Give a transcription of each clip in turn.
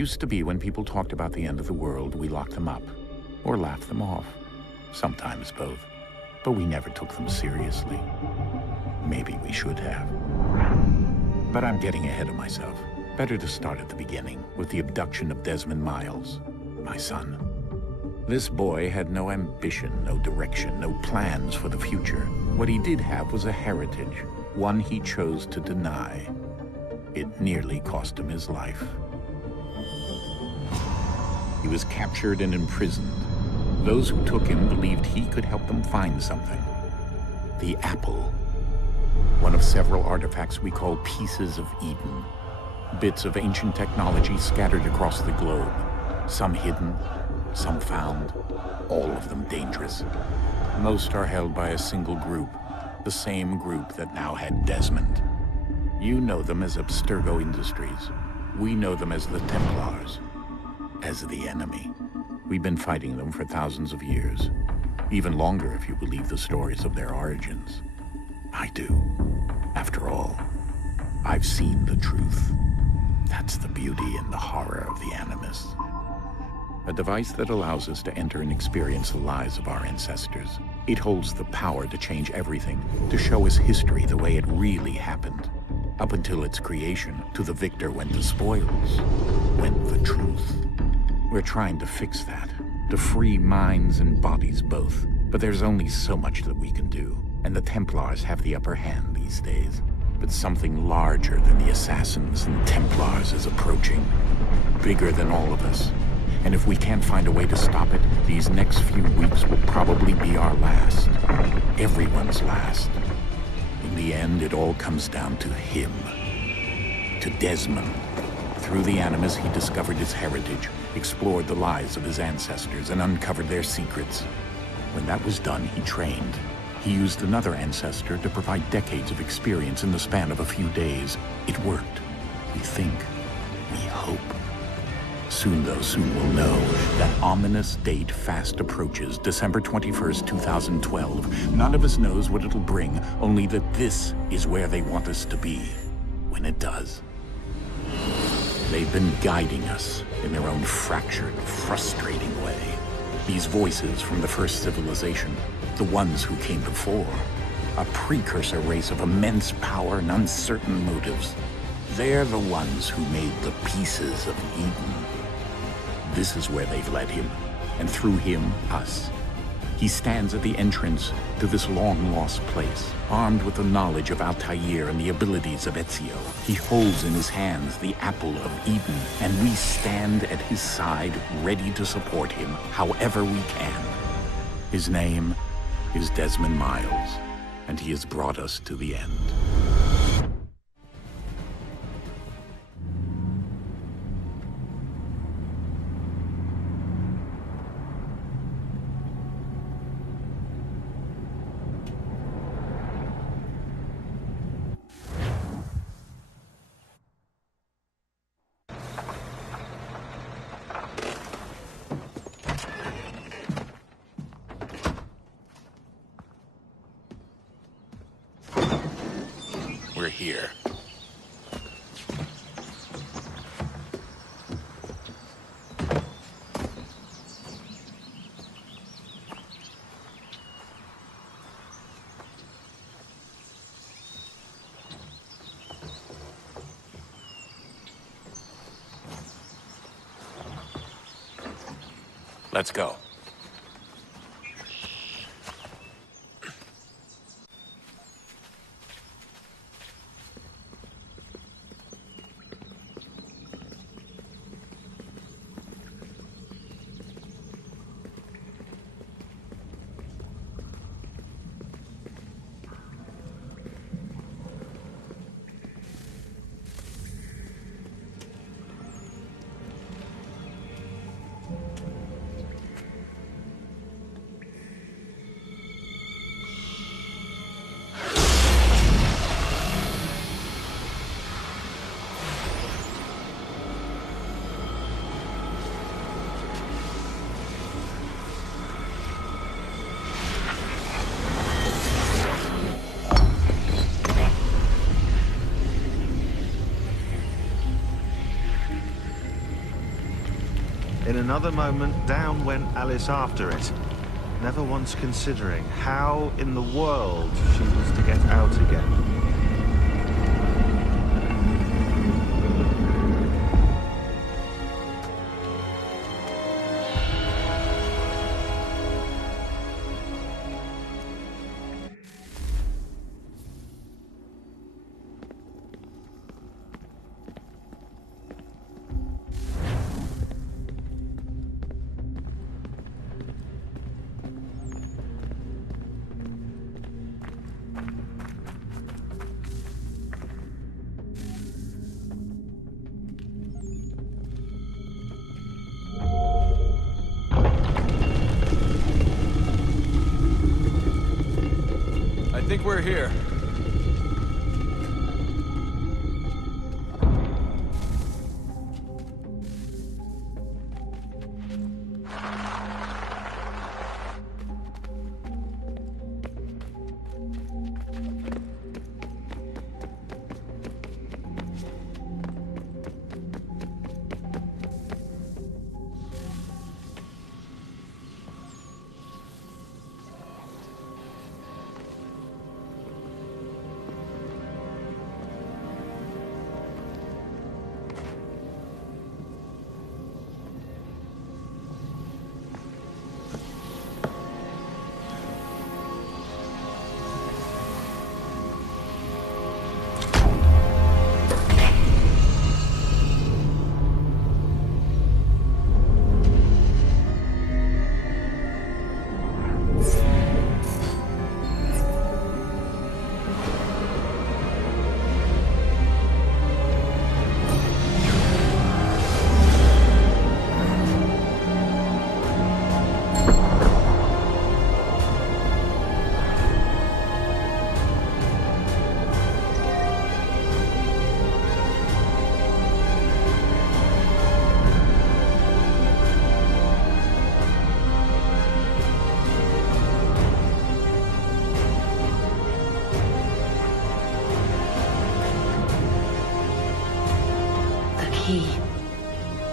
Used to be when people talked about the end of the world, we locked them up, or laughed them off. Sometimes both. But we never took them seriously. Maybe we should have. But I'm getting ahead of myself. Better to start at the beginning, with the abduction of Desmond Miles, my son. This boy had no ambition, no direction, no plans for the future. What he did have was a heritage, one he chose to deny. It nearly cost him his life. He was captured and imprisoned. Those who took him believed he could help them find something. The apple. One of several artifacts we call pieces of Eden. Bits of ancient technology scattered across the globe. Some hidden, some found, all of them dangerous. Most are held by a single group, the same group that now had Desmond. You know them as Abstergo Industries. We know them as the Templars, as the enemy. We've been fighting them for thousands of years, even longer if you believe the stories of their origins. I do. After all, I've seen the truth. That's the beauty and the horror of the Animus. A device that allows us to enter and experience the lives of our ancestors. It holds the power to change everything, to show us history the way it really happened. Up until its creation, to the victor went the spoils, went the truth. We're trying to fix that, to free minds and bodies both. But there's only so much that we can do, and the Templars have the upper hand these days. But something larger than the Assassins and Templars is approaching, bigger than all of us. And if we can't find a way to stop it, these next few weeks will probably be our last. Everyone's last. In the end, it all comes down to him. To Desmond. Through the Animus, he discovered his heritage, explored the lives of his ancestors, and uncovered their secrets. When that was done, he trained. He used another ancestor to provide decades of experience in the span of a few days. It worked. We think. We hope. Soon, though, soon we'll know. That ominous date fast approaches, December 21st, 2012. None of us knows what it'll bring, only that this is where they want us to be, when it does. They've been guiding us in their own fractured, frustrating way. These voices from the first civilization, the ones who came before, a precursor race of immense power and uncertain motives. They're the ones who made the pieces of Eden. This is where they've led him, and through him, us. He stands at the entrance to this long-lost place, armed with the knowledge of Altair and the abilities of Ezio. He holds in his hands the apple of Eden, and we stand at his side, ready to support him however we can. His name is Desmond Miles, and he has brought us to the end. We're here. Let's go. another moment, down went Alice after it, never once considering how in the world she was to get out again. I think we're here.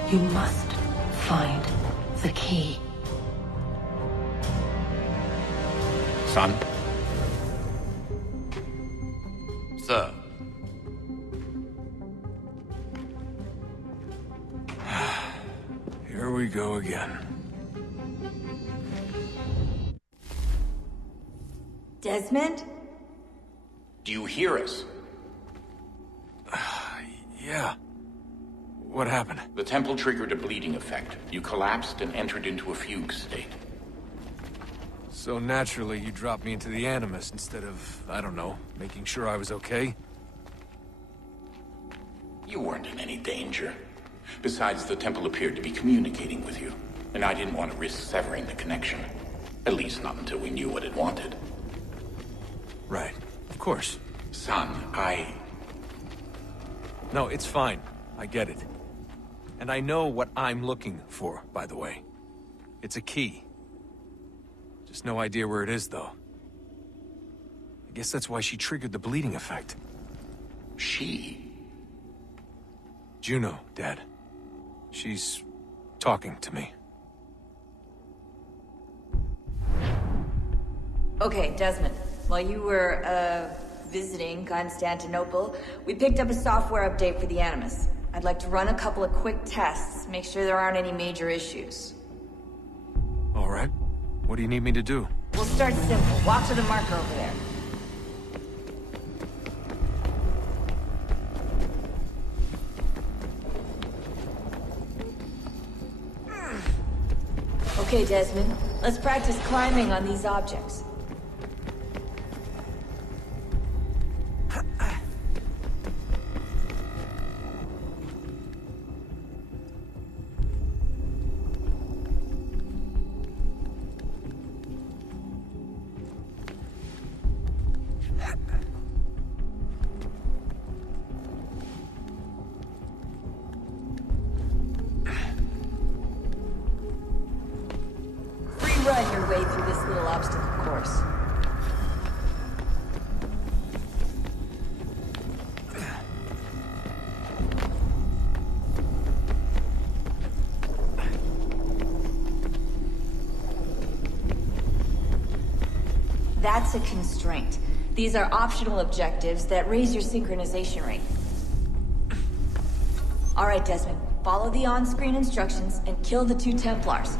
You must find the key. Son? Sir. Here we go again. Desmond? Do you hear us? Yeah. What happened? The temple triggered a bleeding effect. You collapsed and entered into a fugue state. So naturally, you dropped me into the Animus instead of, I don't know, making sure I was okay? You weren't in any danger. Besides, the temple appeared to be communicating with you, and I didn't want to risk severing the connection. At least not until we knew what it wanted. Right. Of course. Son, No, it's fine. I get it. And I know what I'm looking for, by the way. It's a key. Just no idea where it is, though. I guess that's why she triggered the bleeding effect. She? Juno, Dad. She's talking to me. Okay, Desmond. While you were, visiting Constantinople, we picked up a software update for the Animus. I'd like to run a couple of quick tests, make sure there aren't any major issues. All right. What do you need me to do? We'll start simple. Walk to the marker over there. Okay, Desmond. Let's practice climbing on these objects. Run your way through this little obstacle course. That's a constraint. These are optional objectives that raise your synchronization rate. Alright, Desmond. Follow the on-screen instructions and kill the 2 Templars.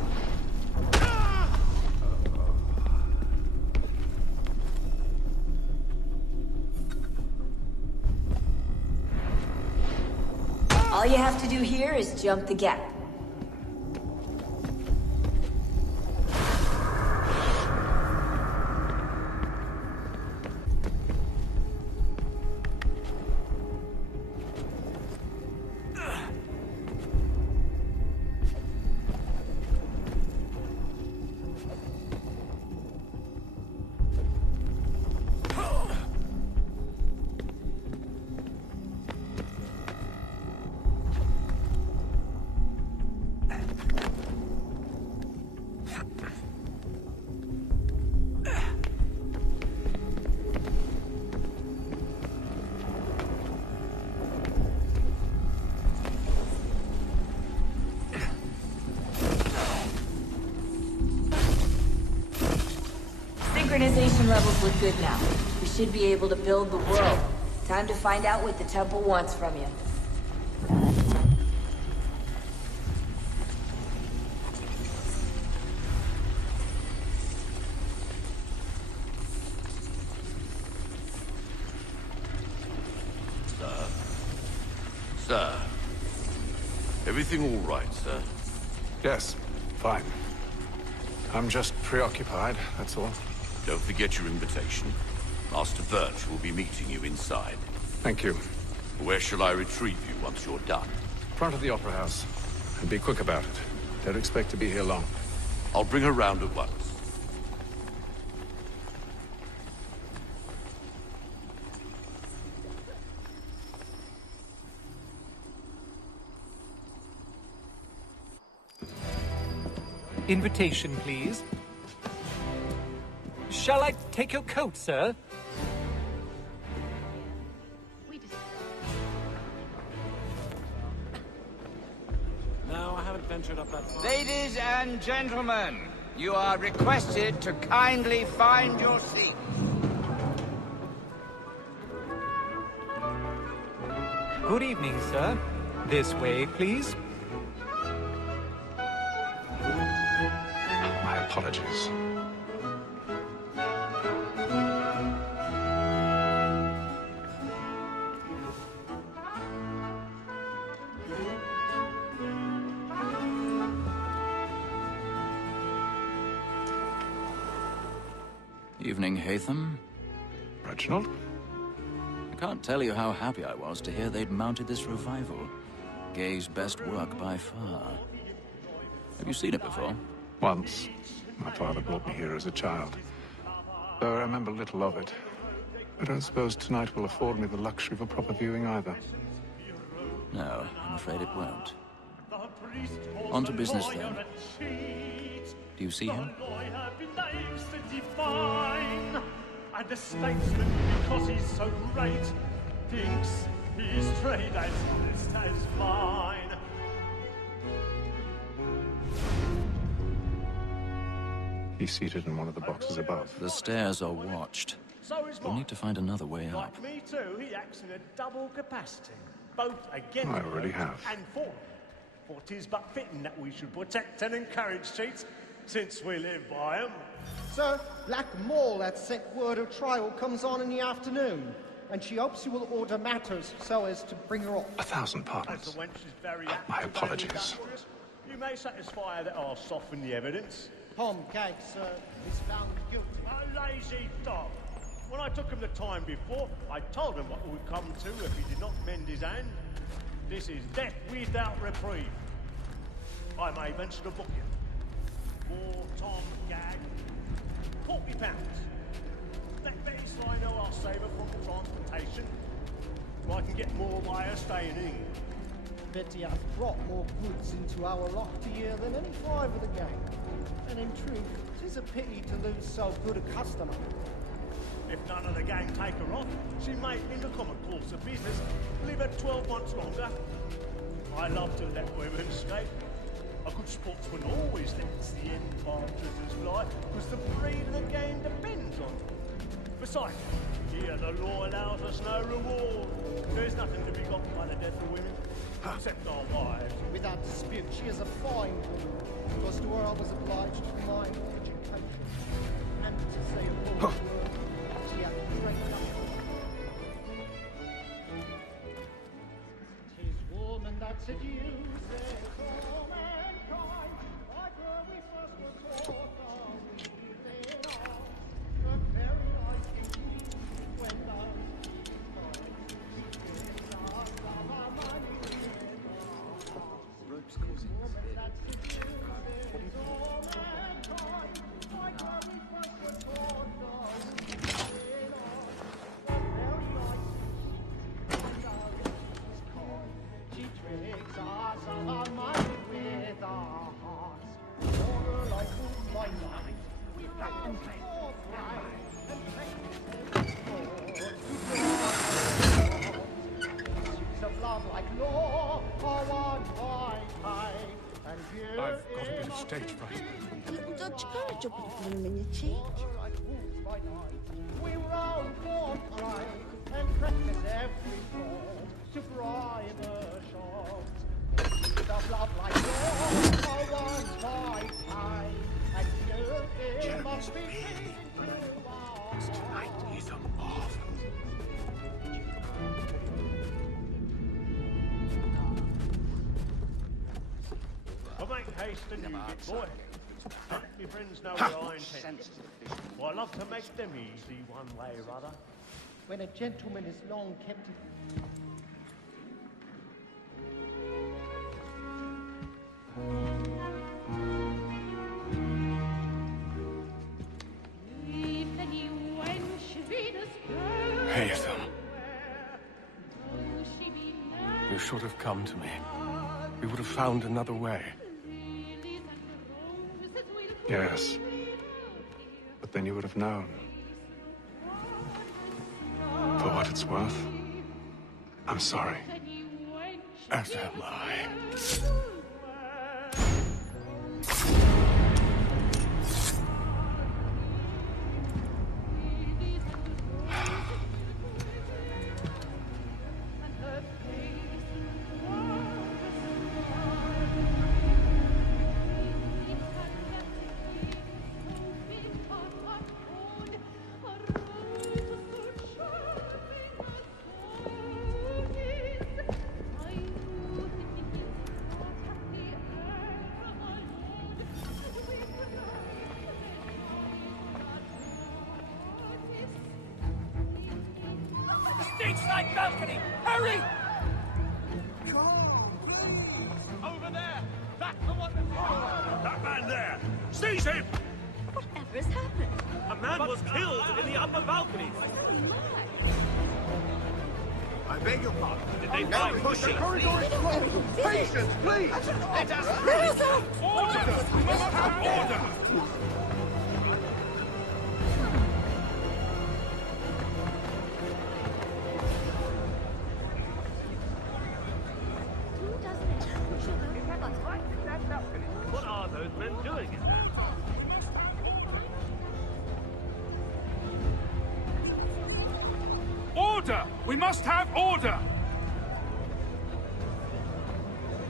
All you have to do here is jump the gap. Synchronization levels look good now. We should be able to build the world. Time to find out what the temple wants from you. Sir. Everything all right, sir? Yes, fine. I'm just preoccupied, that's all. Don't forget your invitation. Master Birch will be meeting you inside. Thank you. Where shall I retrieve you once you're done? Front of the Opera House. And be quick about it. Don't expect to be here long. I'll bring her round at once. Invitation, please. Shall I take your coat, sir? No, I haven't ventured up that far. Ladies and gentlemen, you are requested to kindly find your seat. Good evening, sir. This way, please. My apologies. Evening, Hatham. Reginald? I can't tell you how happy I was to hear they'd mounted this revival. Gay's best work by far. Have you seen it before? Once. My father brought me here as a child. Though I remember little of it. I don't suppose tonight will afford me the luxury of a proper viewing either. No, I'm afraid it won't. On to business, then. Do you see him? And the statesman, because he's so great, thinks his trade as honest as mine. He's seated in one of the boxes above. The stairs are watched. We'll need to find another way up. Like me too, he acts in a double capacity, both against I already have. and for them. For 'tis but fitting that we should protect and encourage cheats, since we live by 'em. Sir, Black Mole had sent word her trial comes on in the afternoon, and she hopes you will order matters so as to bring her off. 1,000 As pardons. the wench is very My active apologies. and industrious, you may satisfy her that I'll soften the evidence. Tom Gag, sir, is found guilty. A lazy dog. When I took him the time before, I told him what would come to if he did not mend his hand. This is death without reprieve. I may venture to book him. For Tom Gag, £40. Let Betty Sly know I'll save her from the transportation, so I can get more by her staying in. Betty hath brought more goods into our locked year than any five of the gang. And in truth, 'tis a pity to lose so good a customer. If none of the gang take her off, she may, in the common course of business, live her 12 months longer. I love to let women escape. A good sportsman always lets the end partridges fly, because the breed of the game depends on them. Besides, here the law allows us no reward. There's nothing to be got by the death of women, except our wives. Without dispute, she is a fine woman. Because to her I was obliged to mind education. And to say a word, she hath trained up. 'Tis woman that seduces all mankind. Like her we first were taught our within all. The very life indeed, when those I've got a bit of stage fright. A little Dutch courage will put bloom in your cheek. We round forthright and practice every form to bribe the shop. Of love like yours, for one my time, and you it must be seen to our Tonight is a marvel. Well, make haste and use it, boy. Let me friends know what I intend. Well, I love to make them easy one way or other. when a gentleman is long kept in... Haytham. You should have come to me. We would have found another way. Yes. But then you would have known. For what it's worth, I'm sorry. As am I. Stage-side balcony! Hurry! Over there! That's the one that's... That man there! Seize him! Whatever has happened? A man was killed in the upper balcony. I beg your pardon. Did they find pushing? The corridor is closed. Patience, please! Let us... Let us out! Order! We must have order! What are those men doing in there? Order! We must have order!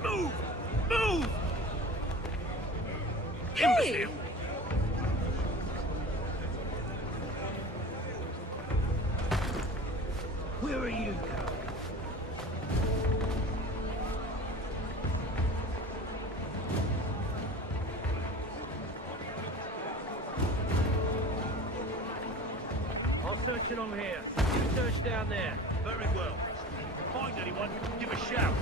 Move! Move! Hey! Imbecile! Where are you going? I'll search it on here. You search down there. Very well. Find anyone, give a shout.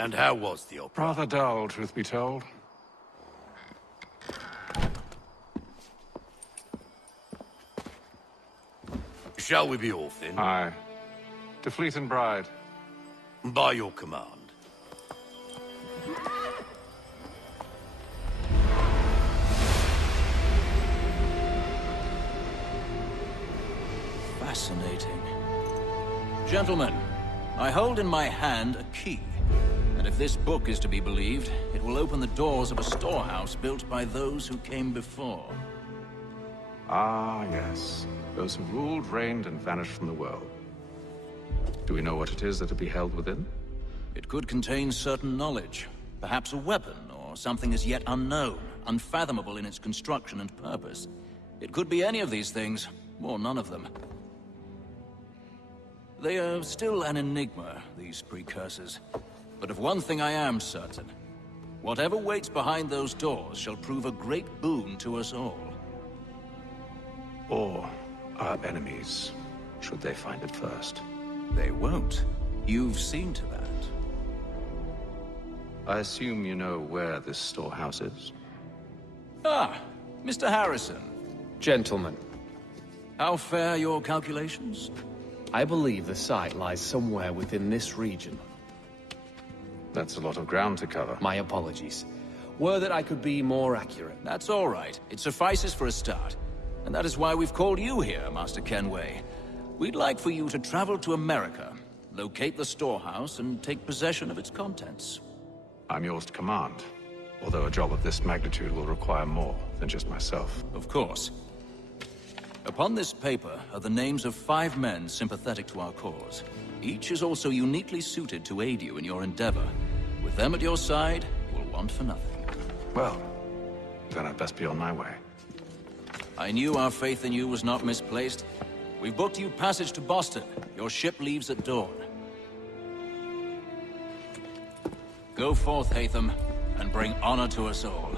And how was the opera? Rather dull, truth be told. Shall we be off then? Aye. To Fleet and Bride. By your command. fascinating. Gentlemen, I hold in my hand a key. And if this book is to be believed, it will open the doors of a storehouse built by those who came before. Ah, yes. Those who ruled, reigned, and vanished from the world. Do we know what it is that will be held within? It could contain certain knowledge. Perhaps a weapon, or something as yet unknown, unfathomable in its construction and purpose. It could be any of these things, or none of them. They are still an enigma, these precursors. But of one thing I am certain. Whatever waits behind those doors shall prove a great boon to us all. Or our enemies, should they find it first. They won't. You've seen to that. I assume you know where this storehouse is? Ah, Mr. Harrison. Gentlemen. How fare your calculations? I believe the site lies somewhere within this region. That's a lot of ground to cover. My apologies. Were that I could be more accurate. That's all right. It suffices for a start. And that is why we've called you here, Master Kenway. We'd like for you to travel to America, locate the storehouse, and take possession of its contents. I'm yours to command. Although a job of this magnitude will require more than just myself. Of course. Upon this paper are the names of 5 men sympathetic to our cause. Each is also uniquely suited to aid you in your endeavor. With them at your side, you will want for nothing. Well, then I'd best be on my way. I knew our faith in you was not misplaced. We've booked you passage to Boston. Your ship leaves at dawn. Go forth, Hatham, and bring honor to us all.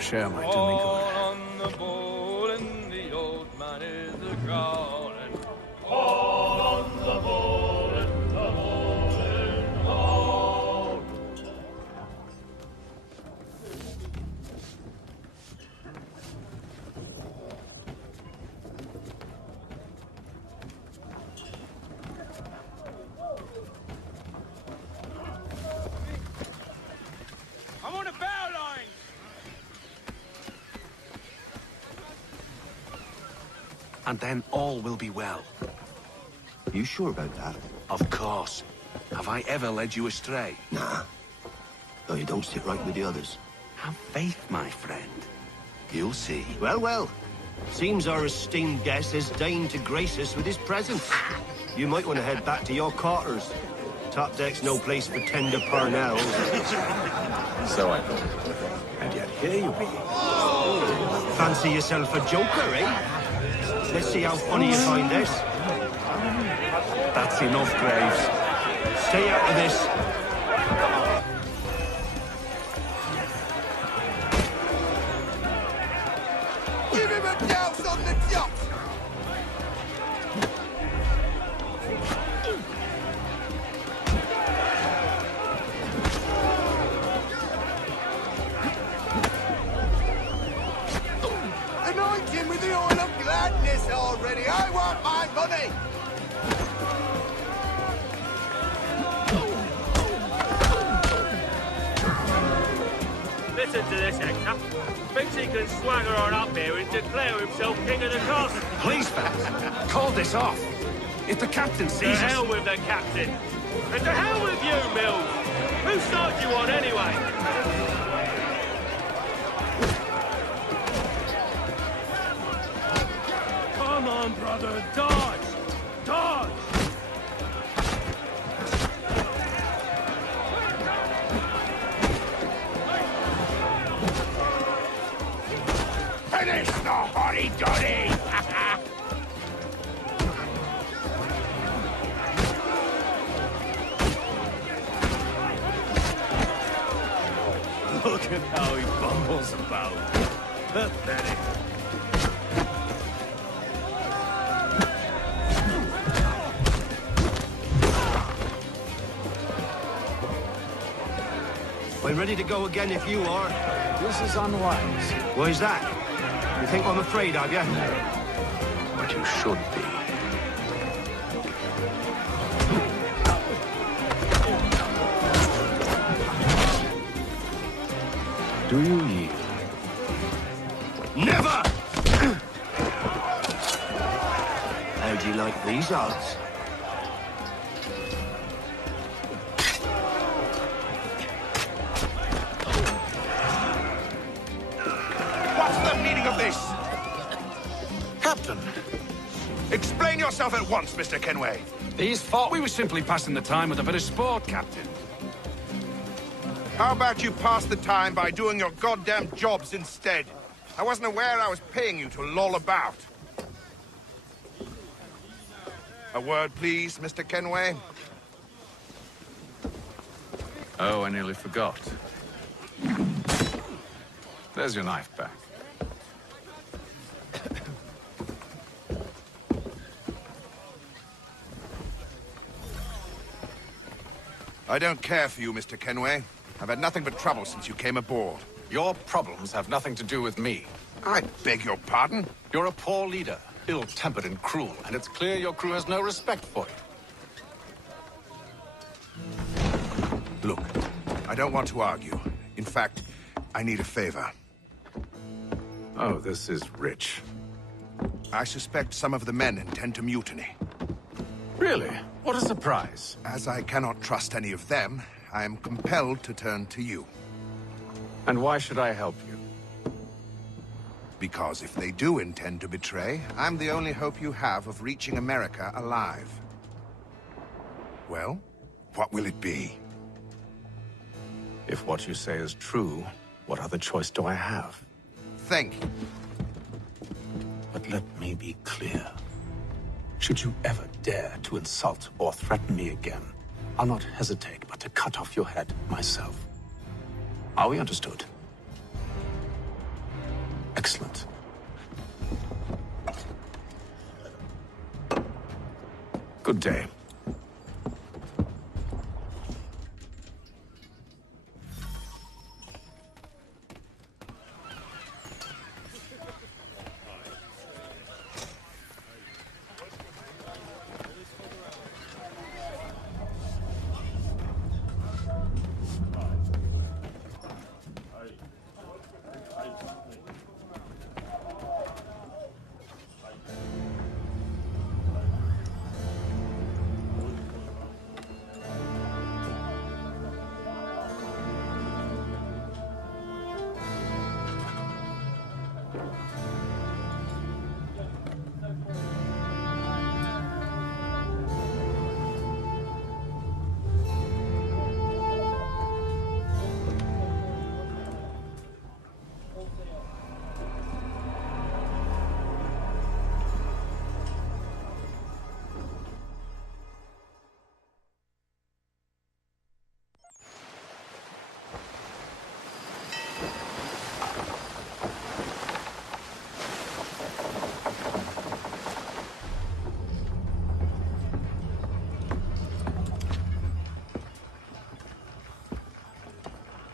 Share my to me good. On the bowl and the old man is a growling. All on the bowl and the bowling all. I'm on a bow line. And then all will be well. You sure about that? Of course. Have I ever led you astray? Nah. Though you don't sit right with the others. Have faith, my friend. You'll see. Well, well. Seems our esteemed guest has deigned to grace us with his presence. You might want to head back to your quarters. Top deck's no place for tender parnells. So I thought. And yet here you be. Fancy yourself a joker, eh? Let's see how funny you find this. That's enough, Graves. Stay out of this. Give him a douse on the top. Anoint him with the oil of gladness already. I want my money. Listen to this, Hector. Thinks he can swagger on up here and declare himself king of the castle. Please, fellas, call this off. If the captain To sees hell us... with the captain. And to hell with you, Mills. Whose side you on, anyway? Come on, bro. brother! Dodge! Dodge! Finish the hotty-dotty! Look at how he bumbles about. Pathetic. I'm ready to go again if you are. This is unwise. Why is that? You think I'm afraid of you? No. But you should be. Do you yield? Never! How do you like these odds? What's the meaning of this? Captain! Explain yourself at once, Mr. Kenway. These thought we were simply passing the time with a bit of sport, Captain. How about you pass the time by doing your goddamn jobs instead? I wasn't aware I was paying you to loll about. A word, please, Mr. Kenway. Oh, I nearly forgot. There's your knife back. I don't care for you, Mr. Kenway. I've had nothing but trouble since you came aboard. Your problems have nothing to do with me. I beg your pardon? You're a poor leader, ill-tempered and cruel, and it's clear your crew has no respect for you. Look, I don't want to argue. In fact, I need a favor. Oh, this is rich. I suspect some of the men intend to mutiny. Really? What a surprise. As I cannot trust any of them, I am compelled to turn to you. And why should I help you? Because if they do intend to betray, I'm the only hope you have of reaching America alive. Well, what will it be? If what you say is true, what other choice do I have? Think. But let me be clear. Should you ever dare to insult or threaten me again, I'll not hesitate but to cut off your head myself. Are we understood? Excellent. Good day.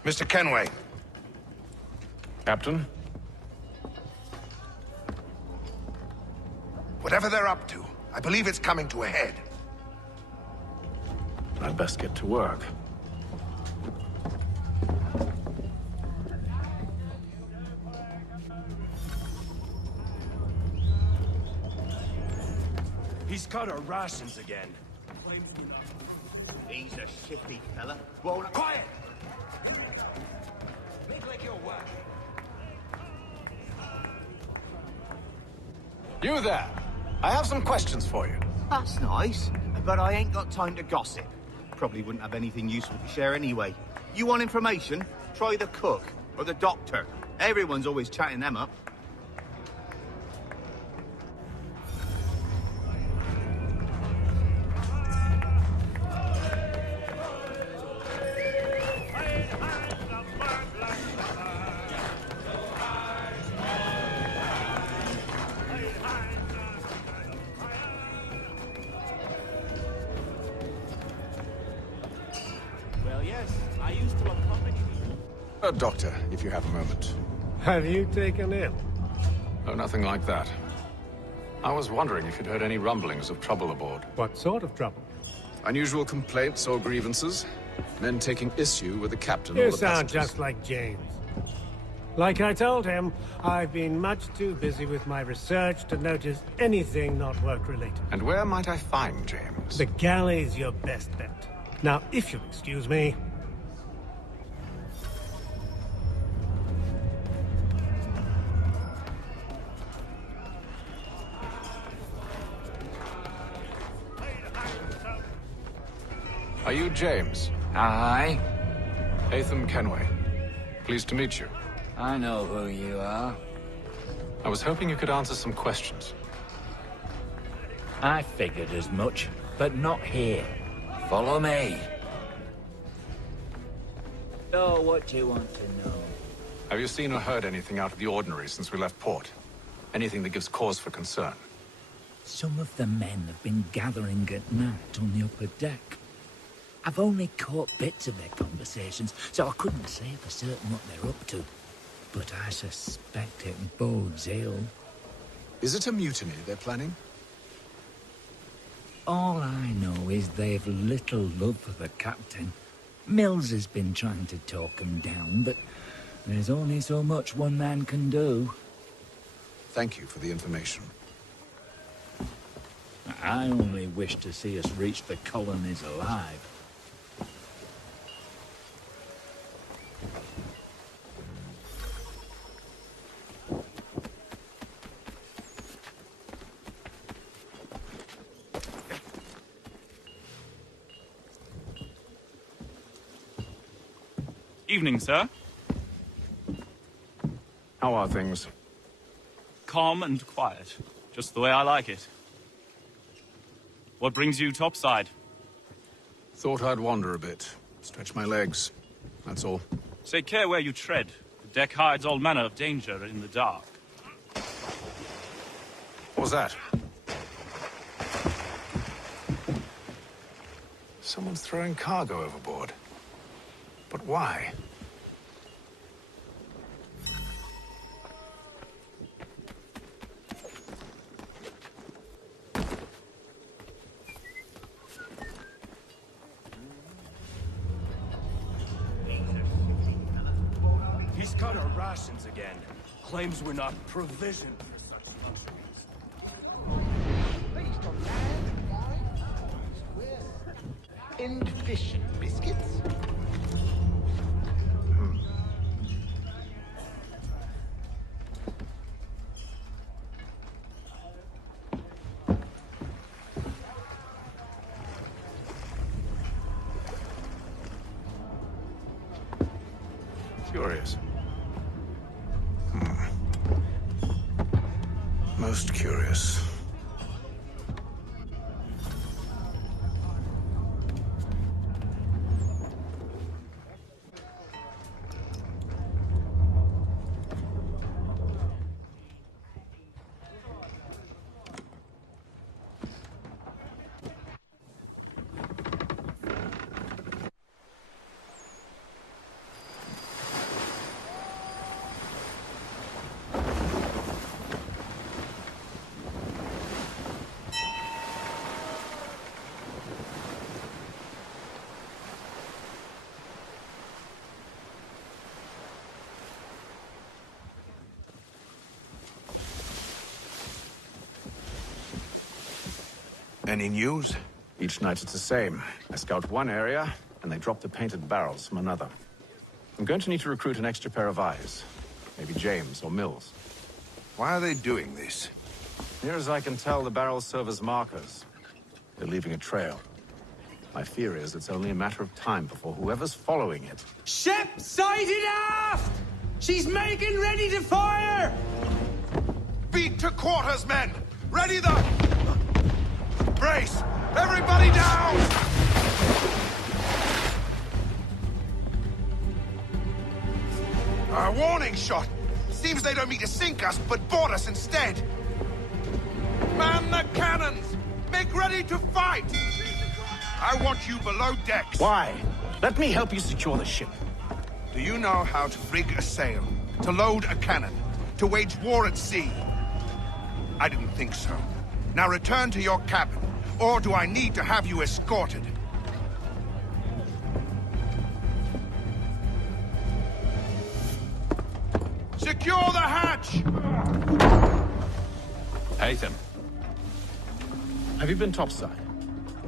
Mr. Kenway. Captain? Whatever they're up to, I believe it's coming to a head. I'd best get to work. He's cut our rations again. He's a shifty fella. Won't... Quiet! Make like your work. You there! I have some questions for you. That's nice, but I ain't got time to gossip. Probably wouldn't have anything useful to share anyway. You want information? Try the cook or the doctor. Everyone's always chatting them up. Doctor, if you have a moment. Have you taken ill? Oh, nothing like that. I was wondering if you'd heard any rumblings of trouble aboard. What sort of trouble? Unusual complaints or grievances? Men taking issue with the captain or You the sound passengers? just like James. Like I told him, I've been much too busy with my research to notice anything not work-related. And where might I find James? The galley's your best bet. Now, if you'll excuse me... Are you James? Aye. Atham Kenway. Pleased to meet you. I know who you are. I was hoping you could answer some questions. I figured as much, but not here. Follow me. So, what do you want to know? Have you seen or heard anything out of the ordinary since we left port? Anything that gives cause for concern? Some of the men have been gathering at night on the upper deck. I've only caught bits of their conversations, so I couldn't say for certain what they're up to. But I suspect it bodes ill. Is it a mutiny they're planning? All I know is they've little love for the captain. Mills has been trying to talk him down, but there's only so much one man can do. Thank you for the information. I only wish to see us reach the colonies alive. Evening, sir. How are things? Calm and quiet. Just the way I like it. What brings you topside? Thought I'd wander a bit. Stretch my legs. That's all. Take care where you tread. The deck hides all manner of danger in the dark. What was that? Someone's throwing cargo overboard. But why? He's cut our rations again. Claims we're not provisioned for such luxuries. Based on land, wine, and fish and biscuits. Curious. Most curious. Any news? Each night it's the same. I scout one area, and they drop the painted barrels from another. I'm going to need to recruit an extra pair of eyes. Maybe James or Mills. Why are they doing this? Near as I can tell, the barrels serve as markers. They're leaving a trail. My fear is it's only a matter of time before whoever's following it... Ship sighted aft! She's making ready to fire! Beat to quarters, men! Ready the... Brace! Everybody down! A warning shot! Seems they don't mean to sink us, but board us instead! Man the cannons! Make ready to fight! I want you below decks. Why? Let me help you secure the ship. Do you know how to rig a sail? To load a cannon? To wage war at sea? I didn't think so. Now return to your cabin, or do I need to have you escorted? Secure the hatch! Haytham. Have you been topside?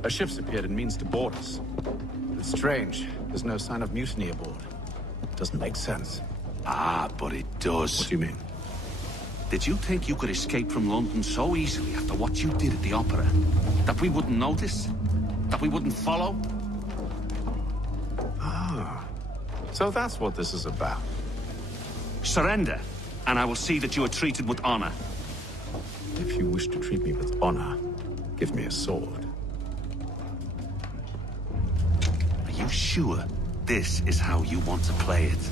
A ship's appeared and means to board us. It's strange. There's no sign of mutiny aboard. Doesn't make sense. Ah, but it does. What do you mean? Did you think you could escape from London so easily after what you did at the opera? That we wouldn't notice? That we wouldn't follow? Ah. So that's what this is about. Surrender, and I will see that you are treated with honor. If you wish to treat me with honor, give me a sword. Are you sure this is how you want to play it?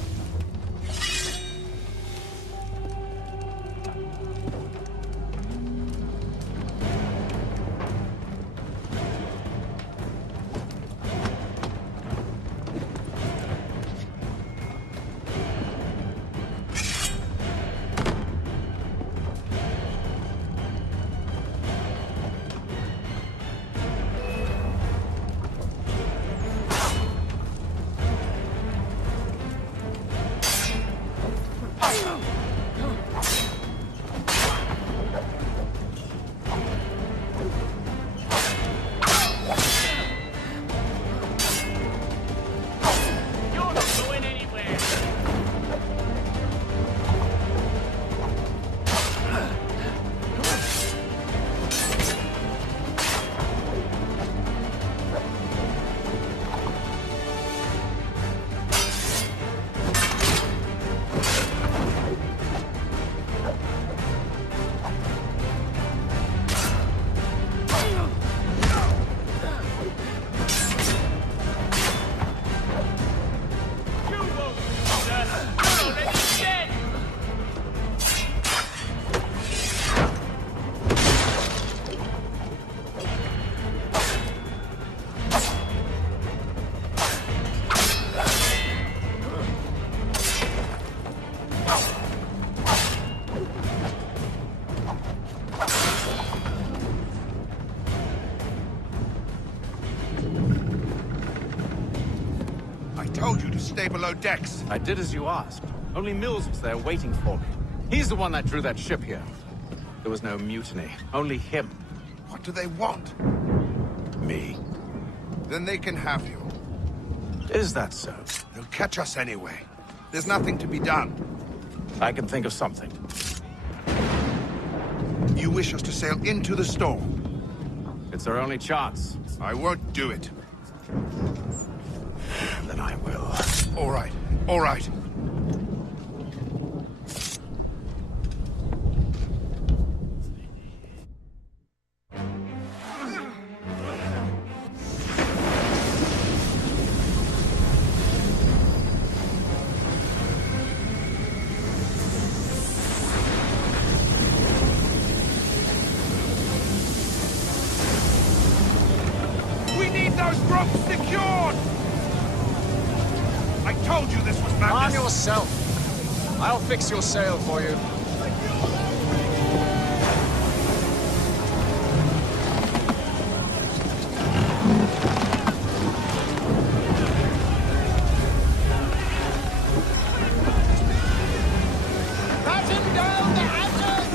Stay below decks. I did as you asked. Only Mills was there waiting for me. He's the one that drew that ship here. There was no mutiny, only him. What do they want? Me. Then they can have you. Is that so? They'll catch us anyway. There's nothing to be done. I can think of something. You wish us to sail into the storm? It's our only chance. I won't do it. Then I will. All right. All right. We need those ropes secured! I told you this was madness! Arm yourself. I'll fix your sail for you. Batten down the hatches!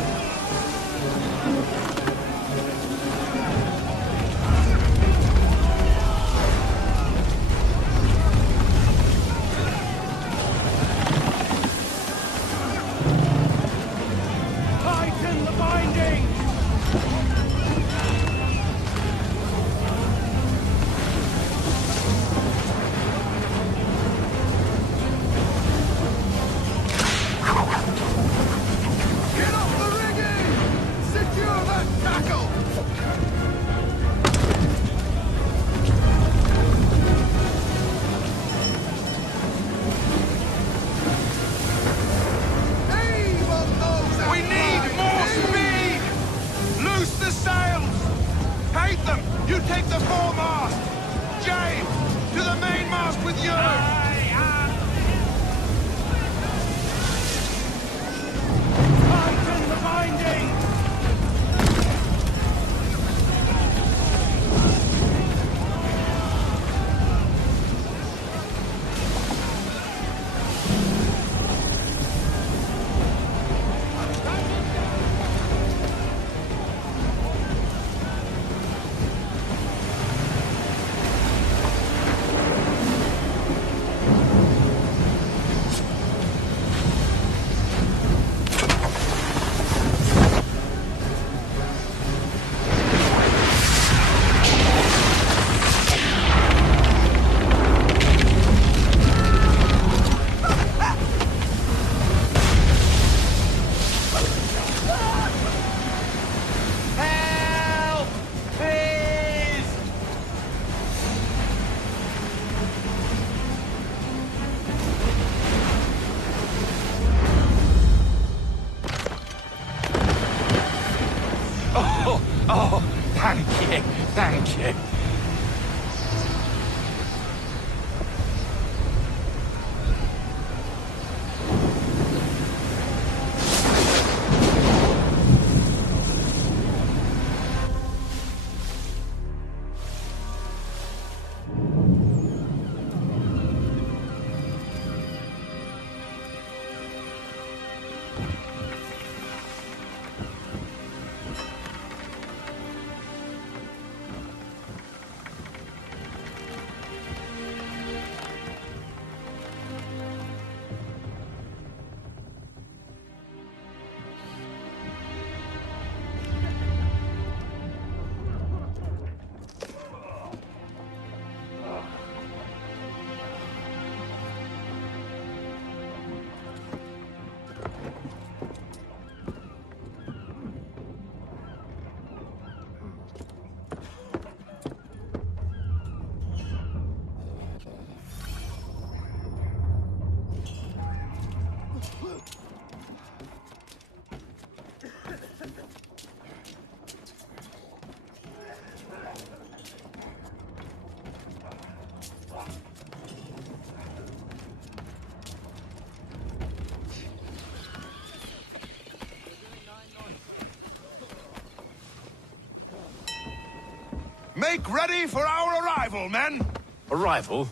Make ready for our arrival, men! Arrival?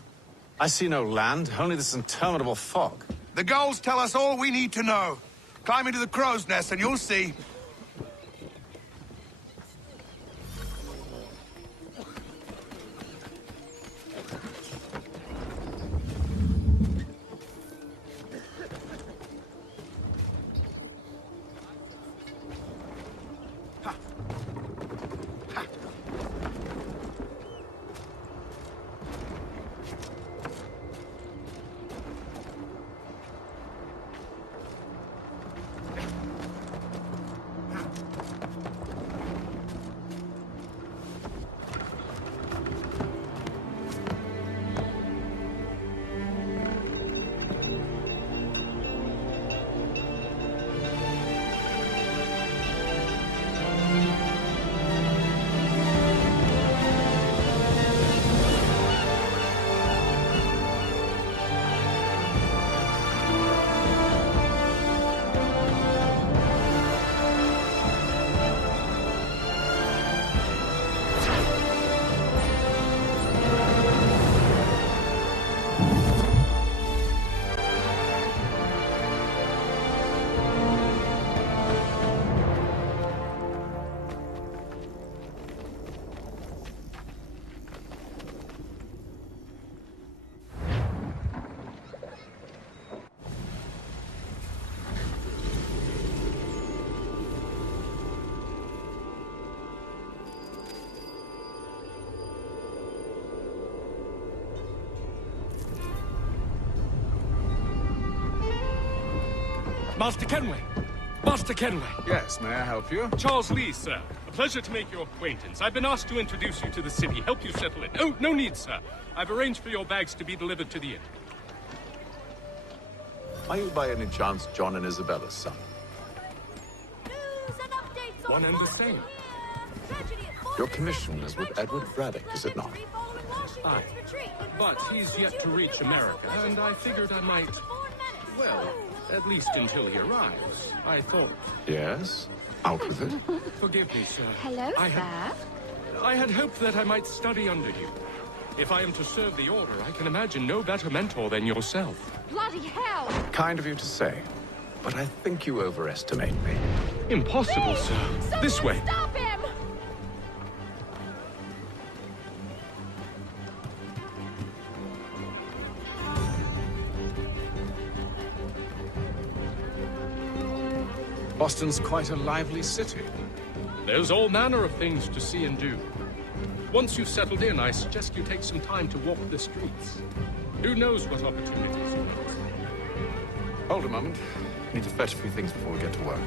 I see no land, only this interminable fog. The gulls tell us all we need to know. Climb into the crow's nest and you'll see. Master Kenway! Master Kenway! Yes, may I help you? Charles Lee, sir. A pleasure to make your acquaintance. I've been asked to introduce you to the city, help you settle in. Oh, no need, sir. I've arranged for your bags to be delivered to the inn. Are you by any chance John and Isabella's son? One and the same. Your commission is with Edward Braddock, is it not? Aye. But he's yet to reach America, and I figured I might... Well, at least until he arrives. I thought... Yes? Out with it? Forgive me, sir. Hello, I had hoped that I might study under you. If I am to serve the Order, I can imagine no better mentor than yourself. Bloody hell! Kind of you to say, but I think you overestimate me. Impossible, sir. This way. Stop him! Boston's quite a lively city. There's all manner of things to see and do. Once you've settled in, I suggest you take some time to walk the streets. Who knows what opportunities you might. Hold a moment. Need to fetch a few things before we get to work.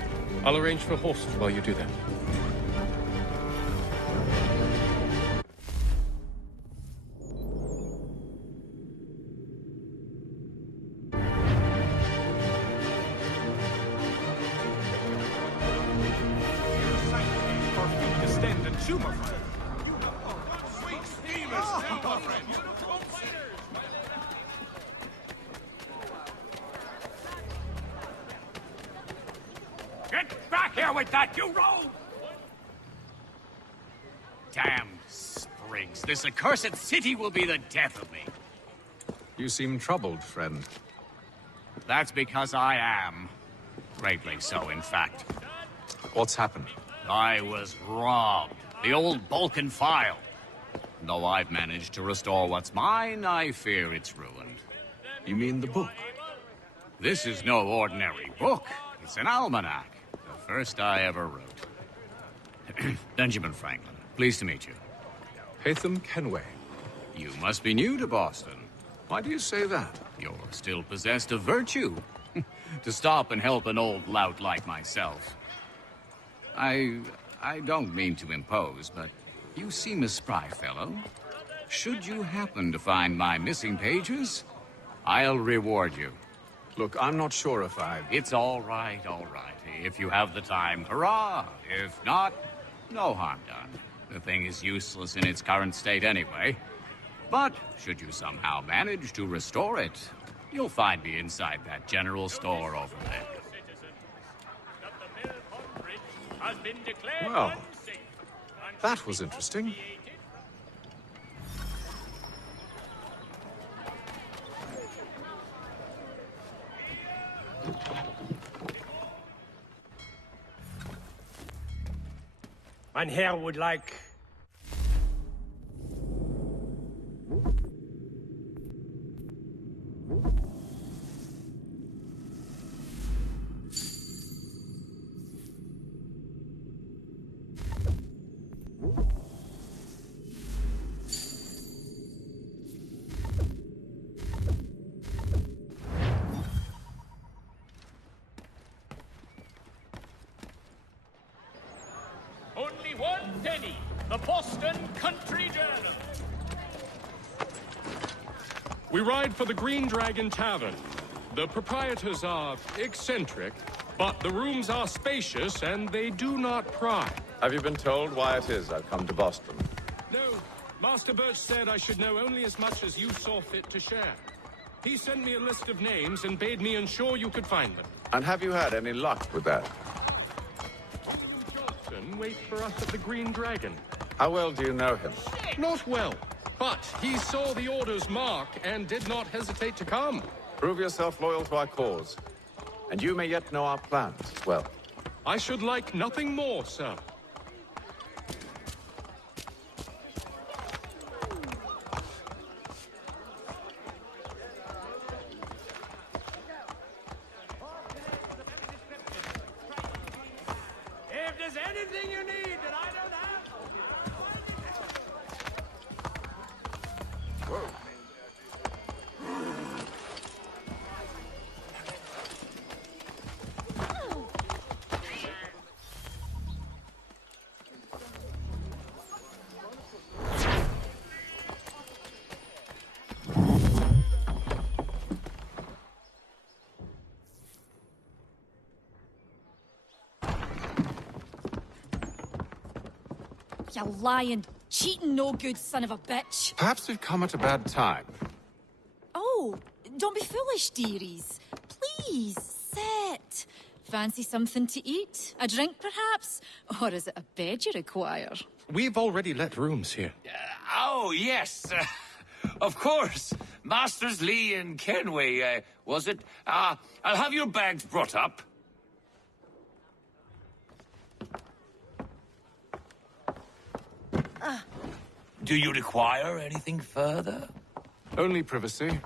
I'll arrange for horses while you do that. Get back here with that, you rogue! Damn Spriggs, this accursed city will be the death of me. You seem troubled, friend. That's because I am. Greatly so, in fact. What's happened? I was robbed. The old Balkan file. Though I've managed to restore what's mine, I fear it's ruined. You mean the book? This is no ordinary book. It's an almanac. The first I ever wrote. Benjamin Franklin, pleased to meet you. Haytham Kenway. You must be new to Boston. Why do you say that? You're still possessed of virtue. To stop and help an old lout like myself. I don't mean to impose, but you seem a spry fellow. Should you happen to find my missing pages, I'll reward you. Look, I'm not sure if It's all right. If you have the time, hurrah! If not, no harm done. The thing is useless in its current state anyway. But should you somehow manage to restore it, you'll find me inside that general store over there. Well, that was interesting. Mein Herr would like... Only one penny. The Boston Country Journal. We ride for the Green Dragon Tavern. The proprietors are eccentric, but the rooms are spacious and they do not pry. Have you been told why it is I've come to Boston? No, Master Birch said I should know only as much as you saw fit to share. He sent me a list of names and bade me ensure you could find them. And have you had any luck with that? Johnson waits for us at the Green Dragon. How well do you know him? Not well, but he saw the order's mark and did not hesitate to come. Prove yourself loyal to our cause, and you may yet know our plans as well. I should like nothing more, sir. If there's anything you need that I don't have... You lying, cheating, no good son of a bitch. Perhaps we've come at a bad time. Oh, don't be foolish, dearies. Please, sit. Fancy something to eat? A drink, perhaps? Or is it a bed you require? We've already let rooms here. Oh, yes. Of course. Masters Lee and Kenway, was it? I'll have your bags brought up. Do you require anything further? Only privacy.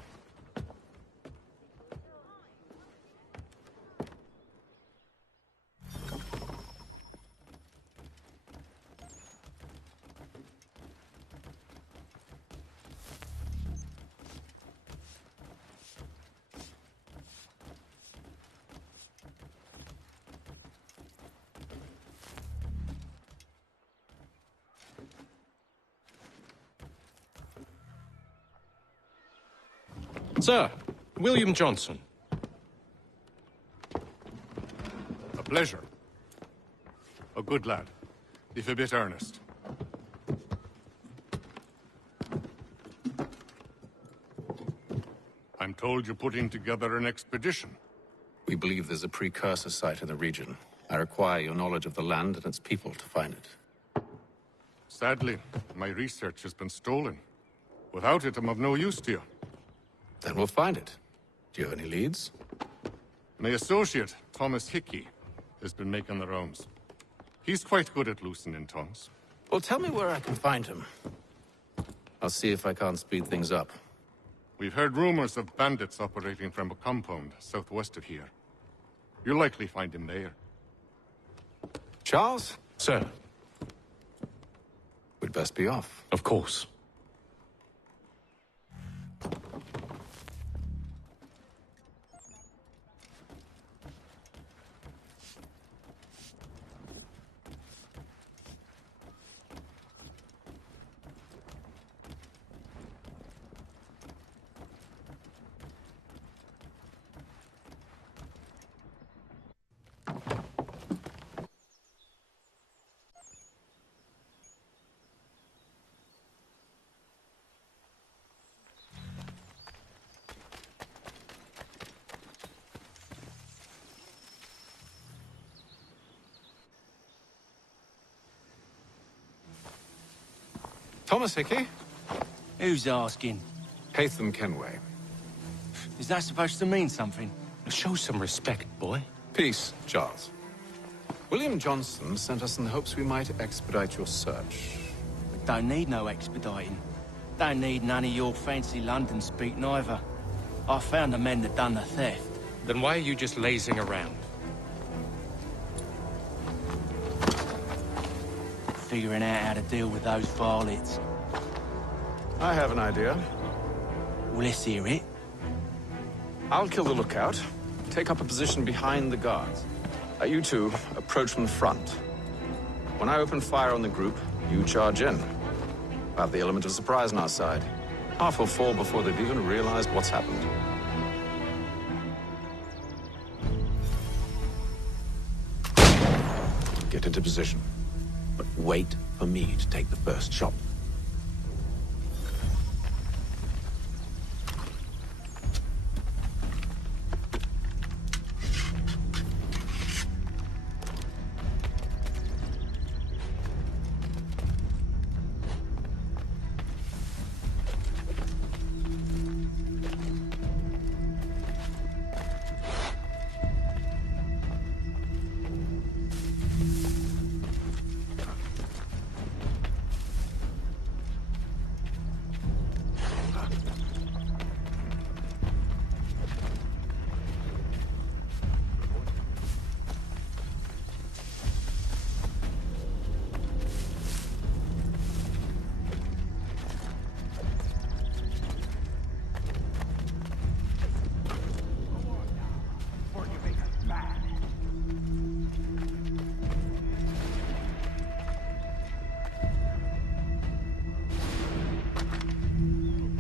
Sir, William Johnson. A pleasure. A good lad, if a bit earnest. I'm told you're putting together an expedition. We believe there's a precursor site in the region. I require your knowledge of the land and its people to find it. Sadly, my research has been stolen. Without it, I'm of no use to you. Then we'll find it. Do you have any leads? My associate, Thomas Hickey, has been making the rounds. He's quite good at loosening tongues. Well, tell me where I can find him. I'll see if I can't speed things up. We've heard rumors of bandits operating from a compound southwest of here. You'll likely find him there. Charles? Sir. We'd best be off. Of course. Thomas Hickey? Who's asking? Haytham Kenway. Is that supposed to mean something? Show some respect, boy. Peace, Charles. William Johnson sent us in the hopes we might expedite your search. Don't need no expediting. Don't need none of your fancy London speak neither. I found the men that done the theft. Then why are you just lazing around? Figuring out how to deal with those varlets. I have an idea. Well, let's hear it. I'll kill the lookout, take up a position behind the guards. You two approach from the front. When I open fire on the group, you charge in. We'll have the element of surprise on our side. Half will fall before they've even realized what's happened. Get into position. But wait for me to take the first shot.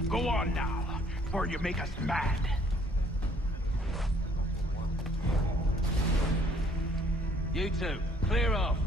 Go on now, before you make us mad. You two, clear off.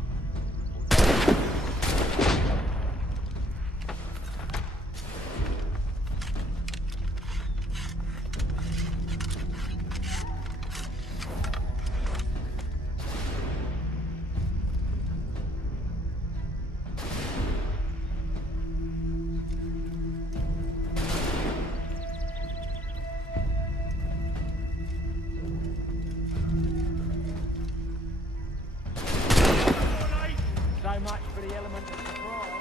So much for the element of surprise.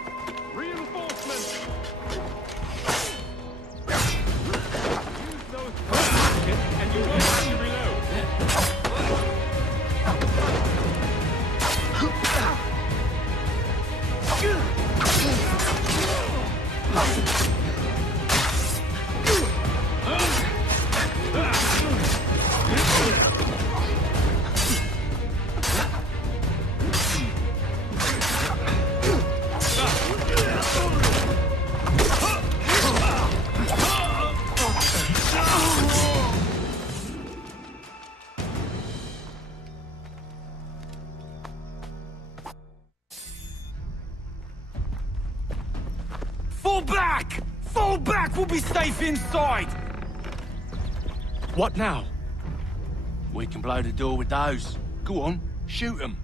Reinforcements! Use those rockets and you won't have to reload. Fall back! Fall back! We'll be safe inside! What now? We can blow the door with those. Go on, shoot them.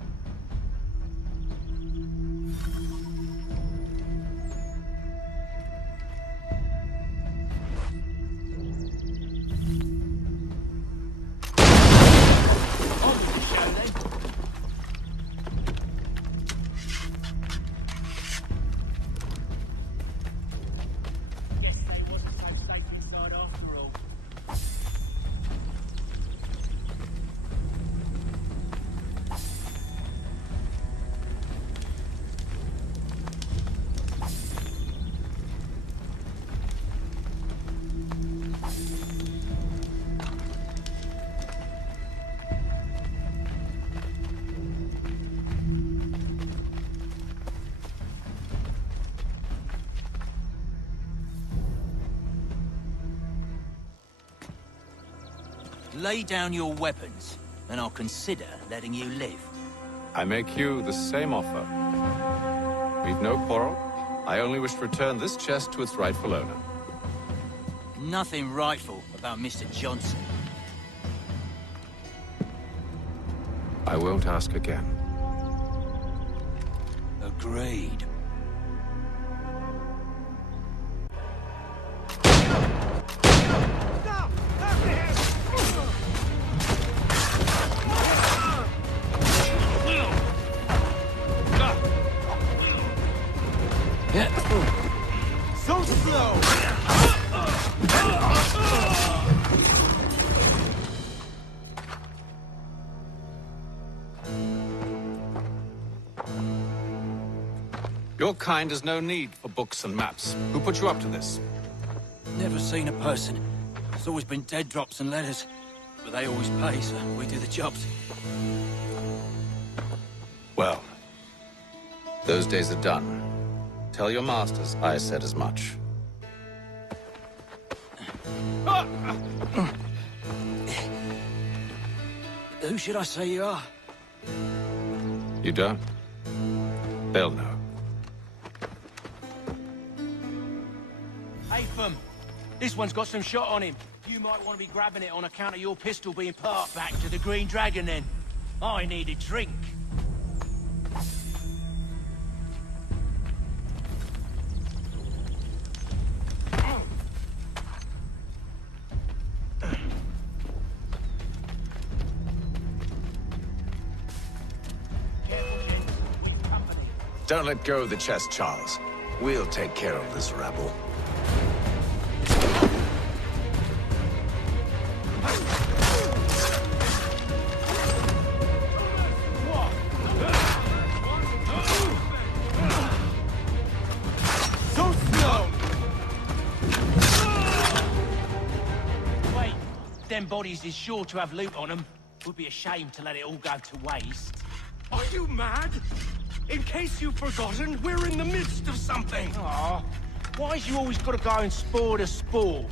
Lay down your weapons, and I'll consider letting you live. I make you the same offer. We've no quarrel. I only wish to return this chest to its rightful owner. Nothing rightful about Mr. Johnson. I won't ask again. Agreed. Your kind has no need for books and maps. Who put you up to this? Never seen a person. There's always been dead drops and letters. But they always pay, so we do the jobs. Well, those days are done. Tell your masters I said as much. Who should I say you are? You don't? They'll know. Hey, Fum. This one's got some shot on him. You might want to be grabbing it on account of your pistol being parked back to the Green Dragon, then. I need a drink. Don't let go of the chest, Charles. We'll take care of this rabble. So slow! Wait, them bodies is sure to have loot on them. Would be a shame to let it all go to waste. Are you mad? In case you've forgotten, we're in the midst of something. Aw, why's you always gotta go and spore the spore?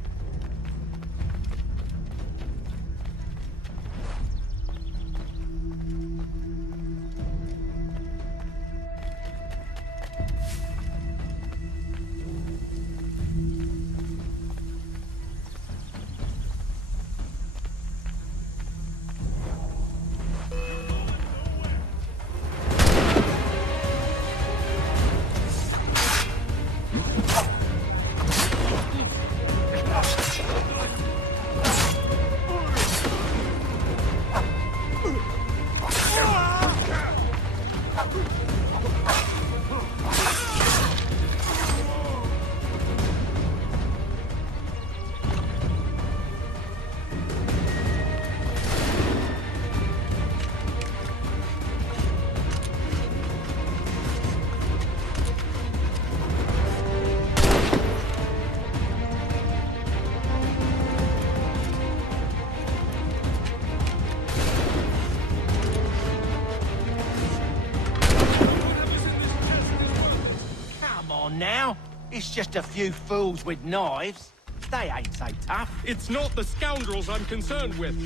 Now, it's just a few fools with knives. They ain't so tough. It's not the scoundrels I'm concerned with.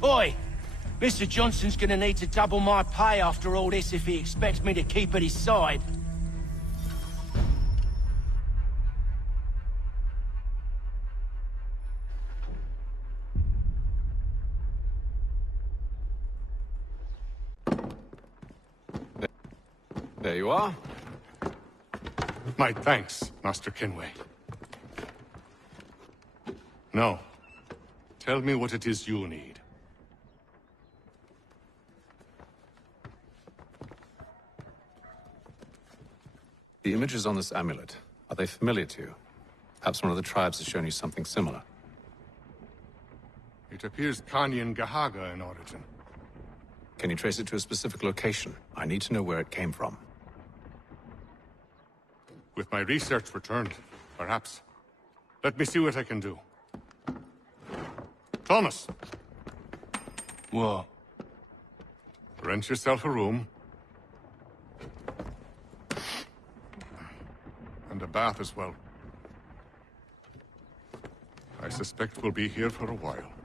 Oi! Mr. Johnson's gonna need to double my pay after all this if he expects me to keep at his side. There you are. My thanks, Master Kenway. Now, tell me what it is you need. The images on this amulet, are they familiar to you? Perhaps one of the tribes has shown you something similar. It appears Kanyan Gahaga in origin. Can you trace it to a specific location? I need to know where it came from. With my research returned, perhaps. Let me see what I can do. Thomas! What? Rent yourself a room. And a bath as well. I suspect we'll be here for a while.